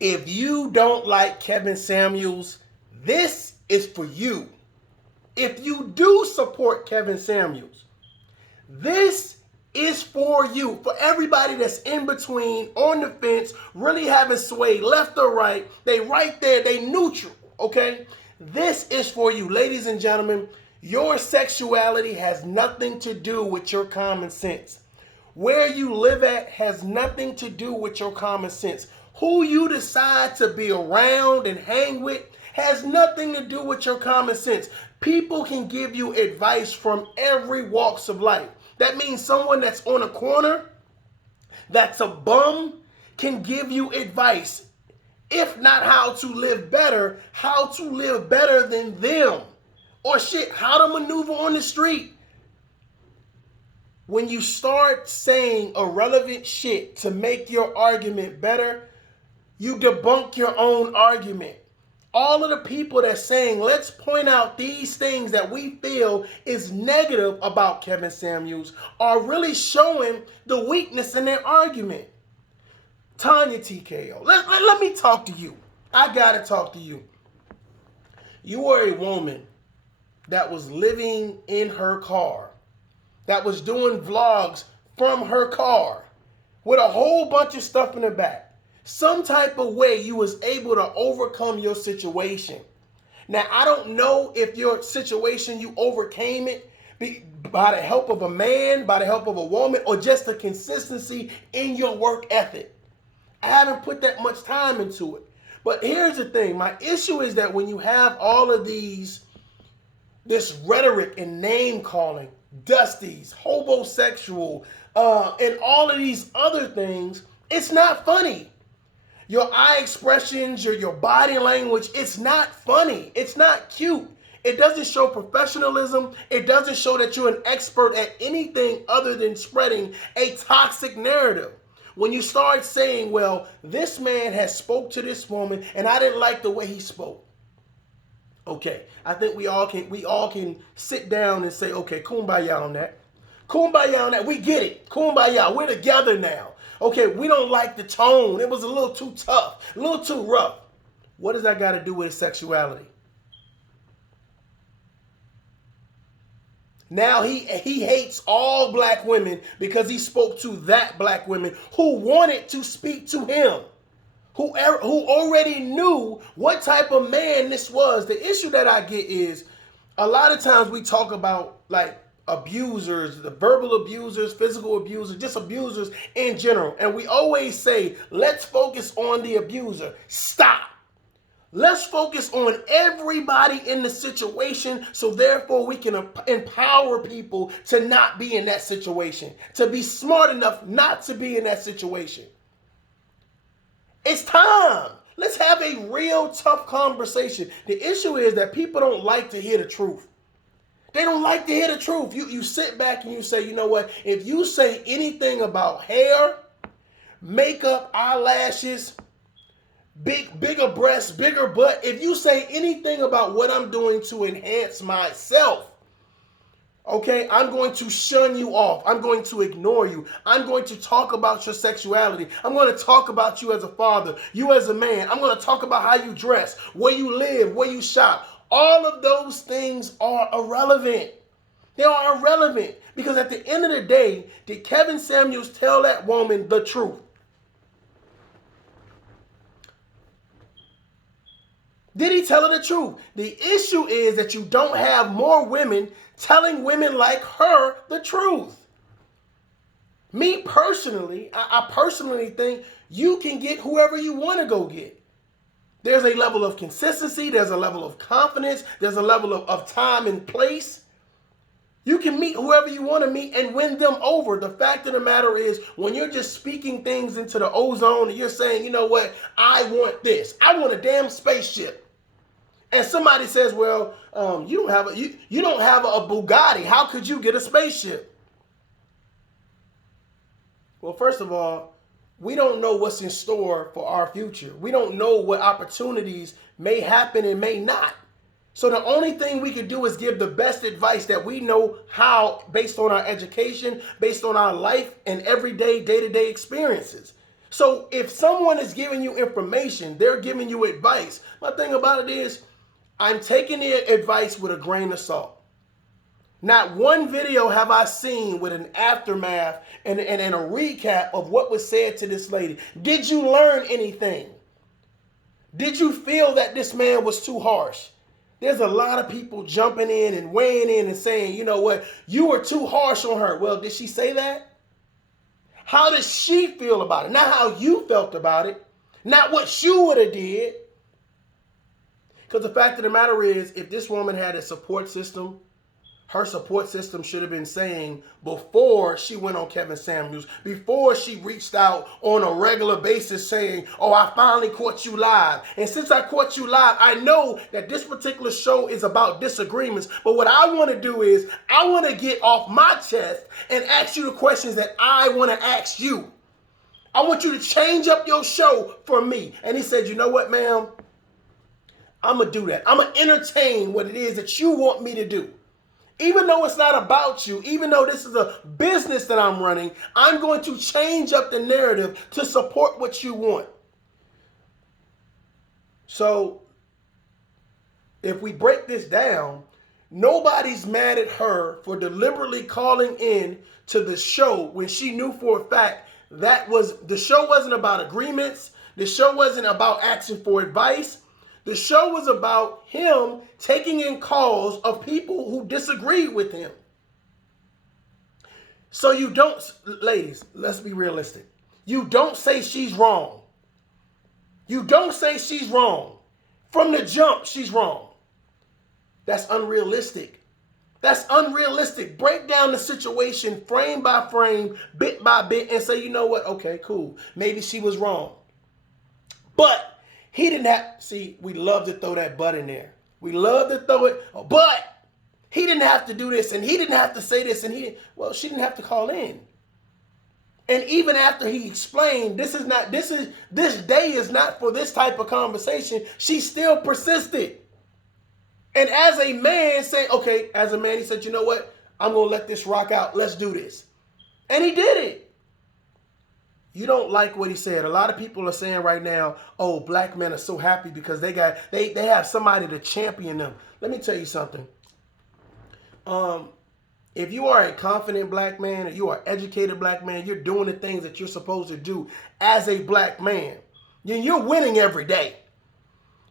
If you don't like Kevin Samuels, this is for you. If you do support Kevin Samuels, this is for you. For everybody that's in between, on the fence, really having sway left or right, they right there, they neutral, okay? This is for you. Ladies and gentlemen, your sexuality has nothing to do with your common sense. Where you live at has nothing to do with your common sense. Who you decide to be around and hang with has nothing to do with your common sense. People can give you advice from every walks of life. That means someone that's on a corner, that's a bum, can give you advice. If not how to live better, how to live better than them. Or shit, how to maneuver on the street. When you start saying irrelevant shit to make your argument better, you debunk your own argument. All of the people that's saying, let's point out these things that we feel is negative about Kevin Samuels are really showing the weakness in their argument. Tanya TKO, let me talk to you. I gotta talk to you. You are a woman that was living in her car, that was doing vlogs from her car with a whole bunch of stuff in the back. Some type of way you was able to overcome your situation. Now, I don't know if your situation, you overcame it by the help of a man, by the help of a woman, or just the consistency in your work ethic. I haven't put that much time into it. But here's the thing. My issue is that when you have all of this rhetoric and name calling, Dusties, hobosexual, and all of these other things, it's not funny. Your eye expressions, your body language, it's not funny. It's not cute. It doesn't show professionalism. It doesn't show that you're an expert at anything other than spreading a toxic narrative. When you start saying, well, this man has spoke to this woman and I didn't like the way he spoke. Okay, I think we all can sit down and say, okay, kumbaya on that. Kumbaya on that. We get it. Kumbaya. We're together now. Okay, we don't like the tone. It was a little too tough, a little too rough. What does that got to do with his sexuality? Now he hates all black women because he spoke to that black woman who wanted to speak to him, who already knew what type of man this was. The issue that I get is a lot of times we talk about like abusers, the verbal abusers, physical abusers, just abusers in general. And we always say, let's focus on the abuser. Stop. Let's focus on everybody in the situation so therefore we can empower people to not be in that situation, to be smart enough not to be in that situation. It's time. Let's have a real tough conversation. The issue is that people don't like to hear the truth. They don't like to hear the truth. You sit back and you say, you know what? If you say anything about hair, makeup, eyelashes, bigger breasts, bigger butt, if you say anything about what I'm doing to enhance myself, okay, I'm going to shun you off. I'm going to ignore you. I'm going to talk about your sexuality. I'm going to talk about you as a father, you as a man. I'm going to talk about how you dress, where you live, where you shop. All of those things are irrelevant. They are irrelevant because at the end of the day, did Kevin Samuels tell that woman the truth? Did he tell her the truth? The issue is that you don't have more women telling women like her the truth. Me personally, I personally think you can get whoever you want to go get. There's a level of consistency. There's a level of confidence. There's a level of time and place. You can meet whoever you want to meet and win them over. The fact of the matter is when you're just speaking things into the ozone and you're saying, you know what, I want this. I want a damn spaceship. And somebody says, well, you don't have a Bugatti. How could you get a spaceship? Well, first of all, we don't know what's in store for our future. We don't know what opportunities may happen and may not. So the only thing we can do is give the best advice that we know how, based on our education, based on our life and everyday, day-to-day experiences. So if someone is giving you information, they're giving you advice. My thing about it is, I'm taking the advice with a grain of salt. Not one video have I seen with an aftermath and a recap of what was said to this lady. Did you learn anything? Did you feel that this man was too harsh? There's a lot of people jumping in and weighing in and saying, you know what, you were too harsh on her. Well, did she say that? How does she feel about it? Not how you felt about it. Not what you would have did. Because the fact of the matter is, if this woman had a support system, her support system should have been saying before she went on Kevin Samuels, before she reached out on a regular basis saying, oh, I finally caught you live. And since I caught you live, I know that this particular show is about disagreements. But what I want to do is I want to get off my chest and ask you the questions that I want to ask you. I want you to change up your show for me. And he said, you know what, ma'am? I'm going to do that. I'm going to entertain what it is that you want me to do. Even though it's not about you, even though this is a business that I'm running, I'm going to change up the narrative to support what you want. So, if we break this down, nobody's mad at her for deliberately calling in to the show when she knew for a fact that the show wasn't about agreements. The show wasn't about asking for advice. The show was about him taking in calls of people who disagree with him. So you don't, ladies, let's be realistic. You don't say she's wrong. You don't say she's wrong. From the jump, she's wrong. That's unrealistic. That's unrealistic. Break down the situation frame by frame, bit by bit, and say, you know what? Okay, cool. Maybe she was wrong. But he didn't have, see, we love to throw that but in there. We love to throw it, but he didn't have to do this and he didn't have to say this and well, she didn't have to call in. And even after he explained, this day is not for this type of conversation, she still persisted. And as a man saying, okay, as a man, he said, you know what? I'm going to let this rock out. Let's do this. And he did it. You don't like what he said. A lot of people are saying right now, oh, black men are so happy because they have somebody to champion them. Let me tell you something. If you are a confident black man or you are an educated black man, you're doing the things that you're supposed to do as a black man, then you're winning every day.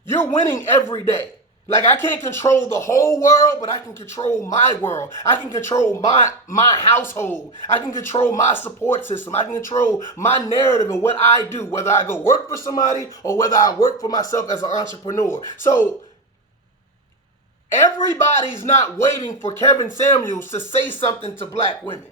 You're winning every day. Like, I can't control the whole world, but I can control my world. I can control my household. I can control my support system. I can control my narrative and what I do, whether I go work for somebody or whether I work for myself as an entrepreneur. So everybody's not waiting for Kevin Samuels to say something to black women,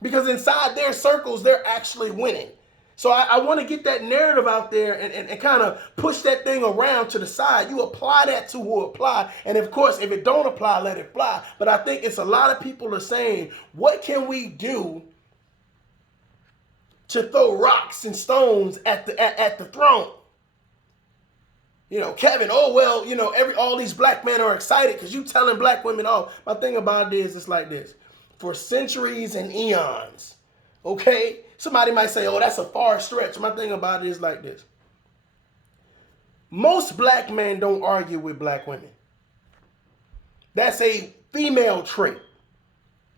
because inside their circles, they're actually winning. So I want to get that narrative out there and kind of push that thing around to the side. You apply that to who apply. And of course, if it don't apply, let it fly. But I think it's a lot of people are saying, what can we do to throw rocks and stones at the throne? You know, Kevin, oh, well, you know, all these black men are excited because you telling black women off. My thing about it is it's like this. For centuries and eons, okay? Somebody might say, oh, that's a far stretch. My thing about it is like this. Most black men don't argue with black women. That's a female trait.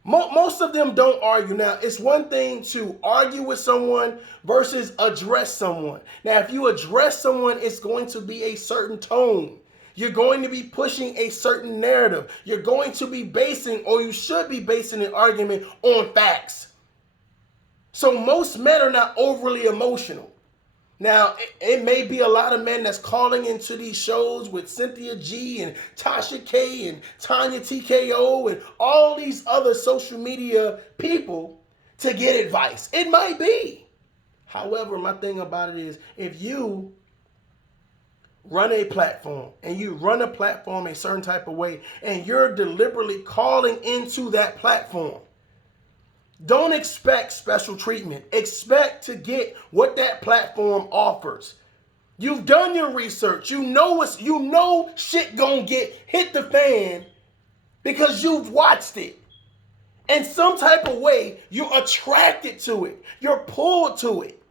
Most of them don't argue. Now, it's one thing to argue with someone versus address someone. Now, if you address someone, it's going to be a certain tone. You're going to be pushing a certain narrative. You're going to be basing, or you should be basing an argument on facts. So most men are not overly emotional. Now, it may be a lot of men that's calling into these shows with Cynthia G and Tasha K and Tanya TKO and all these other social media people to get advice. It might be. However, my thing about it is, if you run a platform and you run a platform a certain type of way and you're deliberately calling into that platform, don't expect special treatment. Expect to get what that platform offers. You've done your research. You know shit gonna hit the fan because you've watched it. In some type of way, you're attracted to it. You're pulled to it.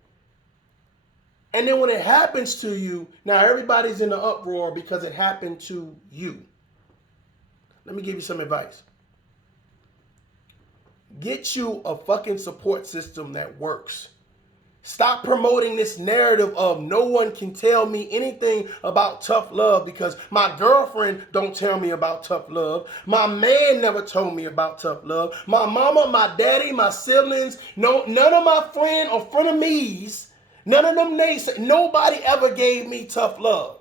And then when it happens to you, now everybody's in the uproar because it happened to you. Let me give you some advice. Get you a fucking support system that works. Stop promoting this narrative of no one can tell me anything about tough love because my girlfriend don't tell me about tough love. My man never told me about tough love. My mama, my daddy, my siblings, no, none of my friend or frenemies, none of them nobody ever gave me tough love.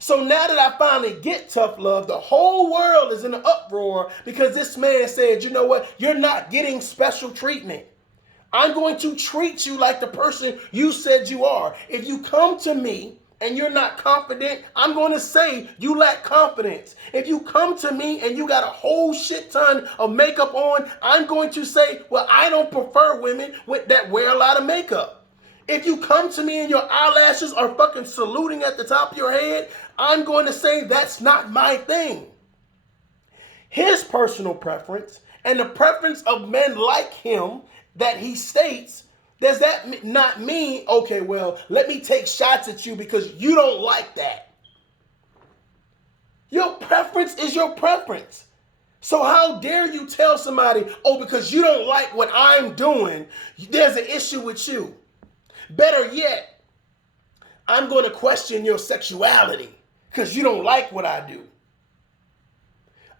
So now that I finally get tough love, the whole world is in an uproar because this man said, you know what? You're not getting special treatment. I'm going to treat you like the person you said you are. If you come to me and you're not confident, I'm going to say you lack confidence. If you come to me and you got a whole shit ton of makeup on, I'm going to say, well, I don't prefer women that wear a lot of makeup. If you come to me and your eyelashes are fucking saluting at the top of your head, I'm going to say that's not my thing. His personal preference and the preference of men like him that he states, does that not mean, okay, well, let me take shots at you because you don't like that? Your preference is your preference. So how dare you tell somebody, oh, because you don't like what I'm doing, there's an issue with you? Better yet, I'm going to question your sexuality because you don't like what I do.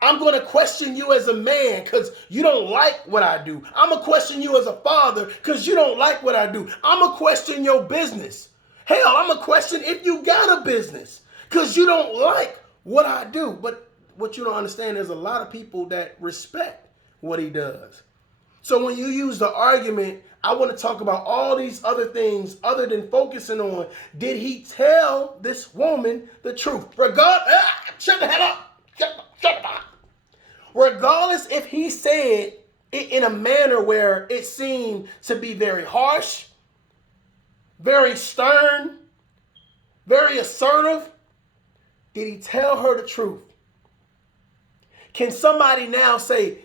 I'm going to question you as a man because you don't like what I do. I'm going to question you as a father because you don't like what I do. I'm going to question your business. Hell, I'm going to question if you got a business because you don't like what I do. But what you don't understand, there's a lot of people that respect what he does. So when you use the argument, I want to talk about all these other things other than focusing on, did he tell this woman the truth? Shut the hell up. Shut up. Regardless if he said it in a manner where it seemed to be very harsh, very stern, very assertive, did he tell her the truth? Can somebody now say,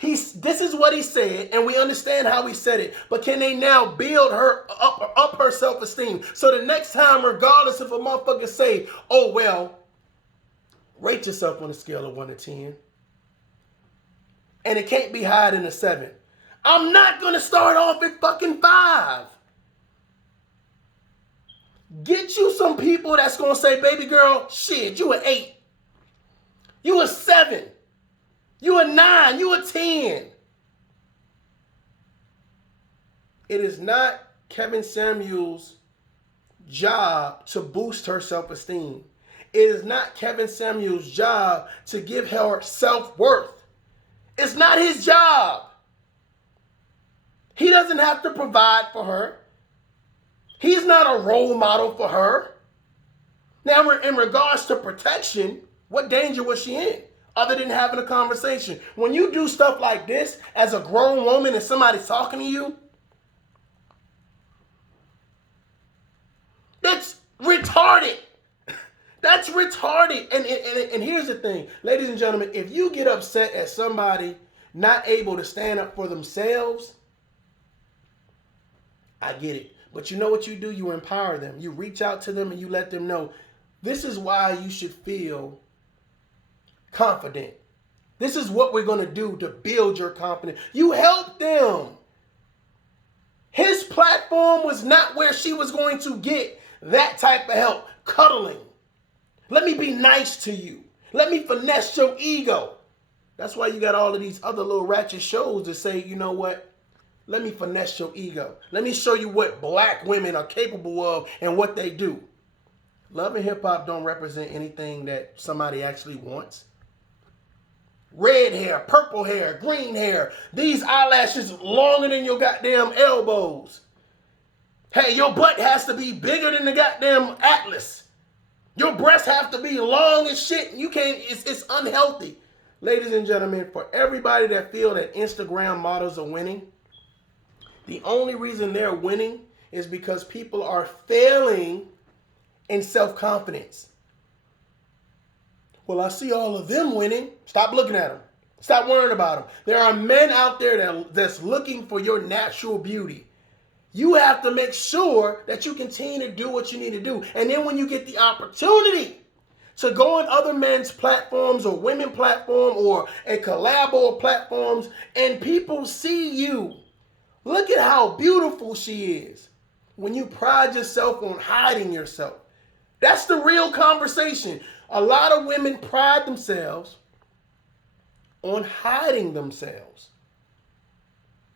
this is what he said, and we understand how he said it, but can they now build her up her self-esteem? So the next time, regardless if a motherfucker say, oh, well, rate yourself on a scale of 1 to 10. And it can't be higher than a 7. I'm not going to start off at fucking 5. Get you some people that's going to say, baby girl, shit, you an 8. You a 7. You a 9. You a 10. It is not Kevin Samuels' job to boost her self-esteem. It is not Kevin Samuels' job to give her self-worth. It's not his job. He doesn't have to provide for her. He's not a role model for her. Now, in regards to protection, what danger was she in other than having a conversation? When you do stuff like this as a grown woman and somebody's talking to you, that's retarded. That's retarded. And here's the thing, ladies and gentlemen, if you get upset at somebody not able to stand up for themselves, I get it. But you know what you do? You empower them. You reach out to them and you let them know, this is why you should feel confident. This is what we're going to do to build your confidence. You help them. His platform was not where she was going to get that type of help. Cuddling. Let me be nice to you. Let me finesse your ego. That's why you got all of these other little ratchet shows that say, you know what? Let me finesse your ego. Let me show you what black women are capable of and what they do. Love and hip hop don't represent anything that somebody actually wants. Red hair, purple hair, green hair. These eyelashes longer than your goddamn elbows. Hey, your butt has to be bigger than the goddamn atlas. Your breasts have to be long as shit. You can't, it's unhealthy. Ladies and gentlemen, for everybody that feel that Instagram models are winning, the only reason they're winning is because people are failing in self-confidence. Well, I see all of them winning. Stop looking at them. Stop worrying about them. There are men out there that's looking for your natural beauty. You have to make sure that you continue to do what you need to do. And then when you get the opportunity to go on other men's platforms or women platform or a collab or platforms and people see you, look at how beautiful she is. When you pride yourself on hiding yourself. That's the real conversation. A lot of women pride themselves on hiding themselves.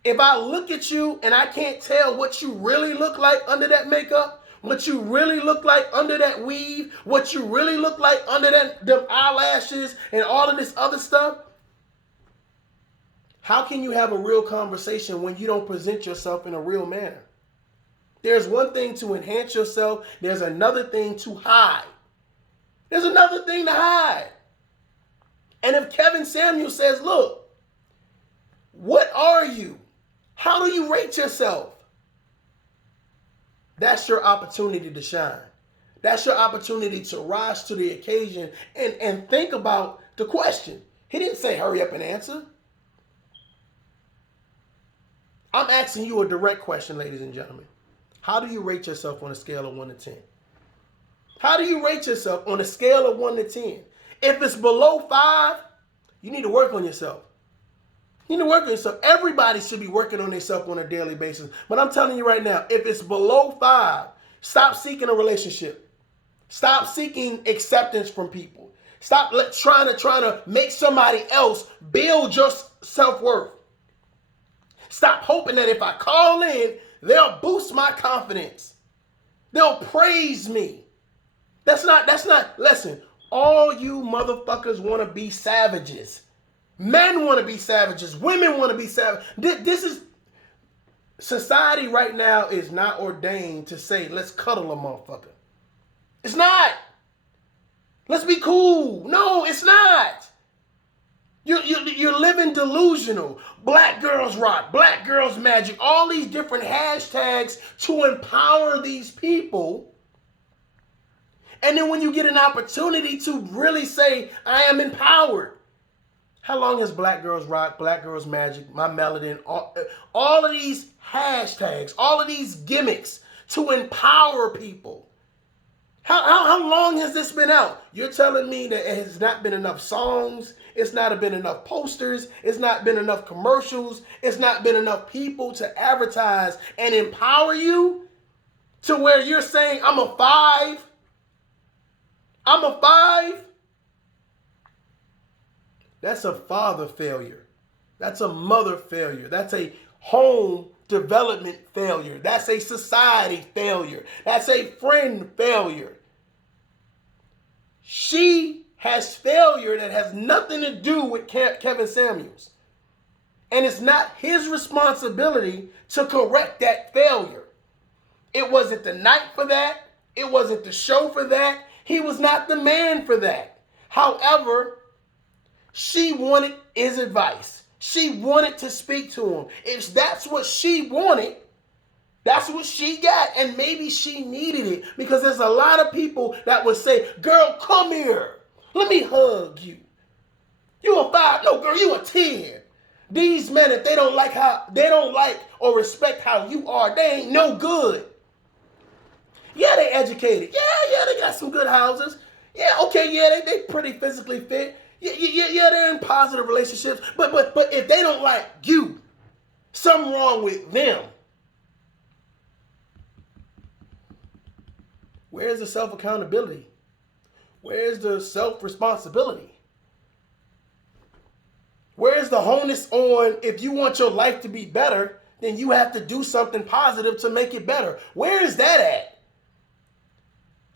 If I look at you and I can't tell what you really look like under that makeup, what you really look like under that weave, what you really look like under them eyelashes and all of this other stuff, how can you have a real conversation when you don't present yourself in a real manner? There's one thing to enhance yourself. There's another thing to hide. There's another thing to hide. And if Kevin Samuels says, look, what are you? How do you rate yourself? That's your opportunity to shine. That's your opportunity to rise to the occasion and think about the question. He didn't say hurry up and answer. I'm asking you a direct question, ladies and gentlemen. How do you rate yourself on a scale of 1 to 10? How do you rate yourself on a scale of 1 to 10? If it's below 5, you need to work on yourself. You need to work on yourself. Everybody should be working on themselves on a daily basis. But I'm telling you right now, if it's below 5, stop seeking a relationship. Stop seeking acceptance from people. Stop trying to make somebody else build your self-worth. Stop hoping that if I call in, they'll boost my confidence. They'll praise me. That's not, listen, all you motherfuckers want to be savages. Men want to be savages. Women want to be savages. This is, society right now is not ordained to say, let's cuddle a motherfucker. It's not. Let's be cool. No, it's not. You're living delusional. Black girls rock, black girls magic, all these different hashtags to empower these people. And then when you get an opportunity to really say, I am empowered. How long has black girls rock, black girls magic, my melanin, all of these hashtags, all of these gimmicks to empower people? How long has this been out? You're telling me that it has not been enough songs, it's not been enough posters, it's not been enough commercials, it's not been enough people to advertise and empower you to where you're saying, I'm a 5. I'm a 5. That's a father failure. That's a mother failure. That's a home development failure. That's a society failure. That's a friend failure. She has failure that has nothing to do with Kevin Samuels. And it's not his responsibility to correct that failure. It wasn't the night for that. It wasn't the show for that. He was not the man for that. However, she wanted his advice. She wanted to speak to him. If that's what she wanted, that's what she got. And maybe she needed it because there's a lot of people that would say, girl, come here. Let me hug you. You a 5. No, girl, you a 10. These men, if they don't like or respect how you are, they ain't no good. Yeah, they educated. Yeah, they got some good houses. Yeah, okay, yeah, they pretty physically fit. Yeah, they're in positive relationships. But if they don't like you, something wrong with them. Where's the self-accountability? Where's the self-responsibility? Where's the onus on if you want your life to be better, then you have to do something positive to make it better? Where is that at?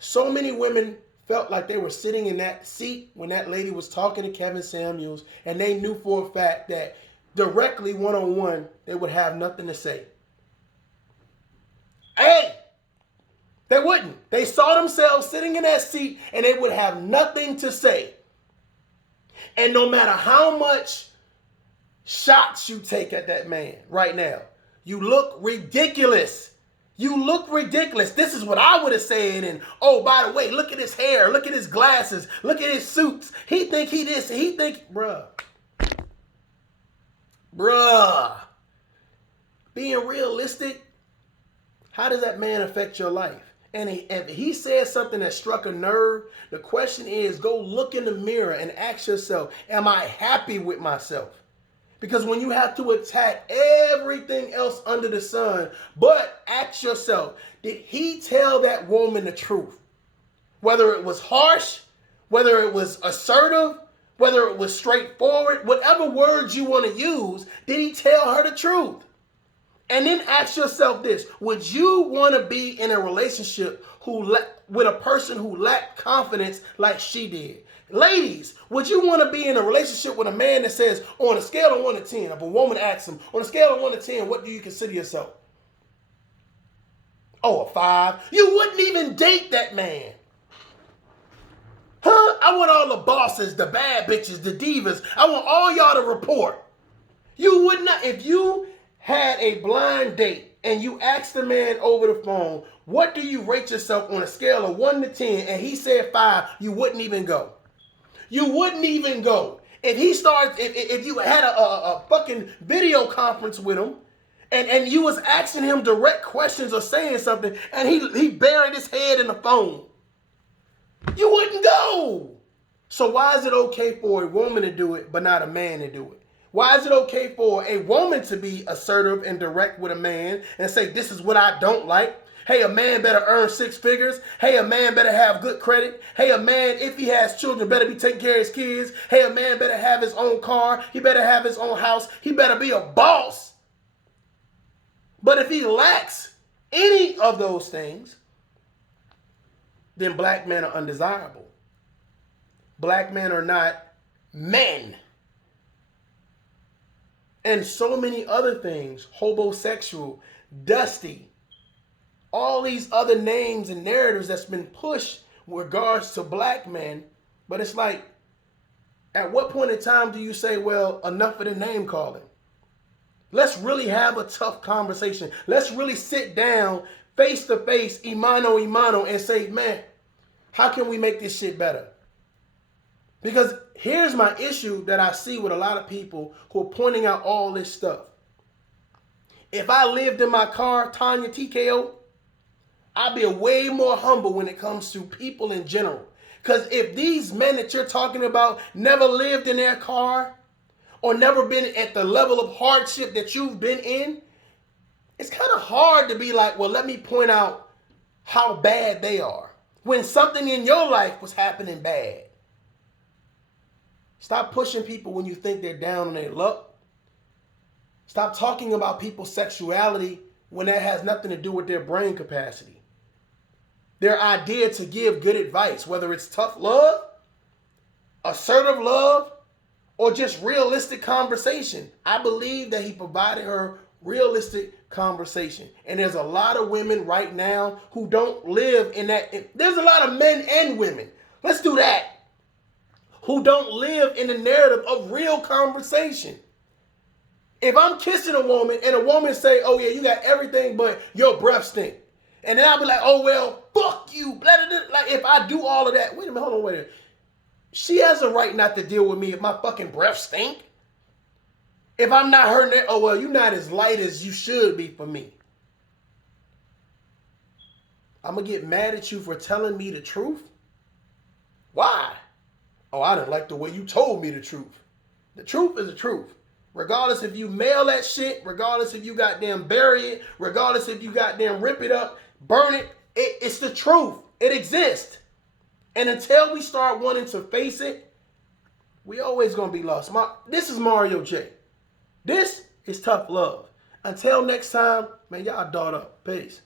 So many women felt like they were sitting in that seat when that lady was talking to Kevin Samuels, and they knew for a fact that directly one-on-one, they would have nothing to say. Hey! They wouldn't. They saw themselves sitting in that seat and they would have nothing to say. And no matter how much shots you take at that man right now, you look ridiculous. You look ridiculous. This is what I would have said. And oh, by the way, look at his hair. Look at his glasses. Look at his suits. He think he this. He think, bruh. Being realistic, how does that man affect your life? And if he says something that struck a nerve, the question is, go look in the mirror and ask yourself, am I happy with myself? Because when you have to attack everything else under the sun, but ask yourself, did he tell that woman the truth? Whether it was harsh, whether it was assertive, whether it was straightforward, whatever words you want to use, did he tell her the truth? And then ask yourself this, would you want to be in a relationship with a person who lacked confidence like she did? Ladies, would you want to be in a relationship with a man that says, on a scale of 1 to 10, if a woman asks him, on a scale of 1 to 10, what do you consider yourself? Oh, a 5. You wouldn't even date that man. Huh? I want all the bosses, the bad bitches, the divas. I want all y'all to report. You would not, if you had a blind date and you asked the man over the phone, what do you rate yourself on a scale of 1 to 10, and he said 5, you wouldn't even go. You wouldn't even go. If he starts, if you had a fucking video conference with him and you was asking him direct questions or saying something and he buried his head in the phone, you wouldn't go. So why is it okay for a woman to do it but not a man to do it? Why is it okay for a woman to be assertive and direct with a man and say, this is what I don't like? Hey, a man better earn 6 figures. Hey, a man better have good credit. Hey, a man, if he has children, better be taking care of his kids. Hey, a man better have his own car. He better have his own house. He better be a boss. But if he lacks any of those things, then black men are undesirable. Black men are not men. And so many other things, homosexual, dusty, all these other names and narratives that's been pushed with regards to black men. But it's like, at what point in time do you say, well, enough of the name calling? Let's really have a tough conversation. Let's really sit down face to face, imano imano, and say, man, how can we make this shit better? Because here's my issue that I see with a lot of people who are pointing out all this stuff. If I lived in my car, Tanya TKO, I'd be way more humble when it comes to people in general. Because if these men that you're talking about never lived in their car or never been at the level of hardship that you've been in, it's kind of hard to be like, well, let me point out how bad they are when something in your life was happening bad. Stop pushing people when you think they're down on their luck. Stop talking about people's sexuality when that has nothing to do with their brain capacity. Their idea to give good advice, whether it's tough love, assertive love, or just realistic conversation. I believe that he provided her realistic conversation. And there's a lot of women right now who don't live in that. There's a lot of men and women. Let's do that. Who don't live in the narrative of real conversation. If I'm kissing a woman and a woman say, oh yeah, you got everything but your breath stink. And then I'll be like, oh well, fuck you. Blah, blah, blah. Like if I do all of that, wait a minute, hold on, wait a minute. She has a right not to deal with me if my fucking breath stink. If I'm not hurting it, oh well, you're not as light as you should be for me. I'm going to get mad at you for telling me the truth? Why? Oh, I didn't like the way you told me the truth. The truth is the truth. Regardless if you mail that shit, regardless if you goddamn bury it, regardless if you goddamn rip it up, burn it, it's the truth. It exists. And until we start wanting to face it, we always going to be lost. This is Mario J. This is Tough Love. Until next time, man, y'all dot up. Peace.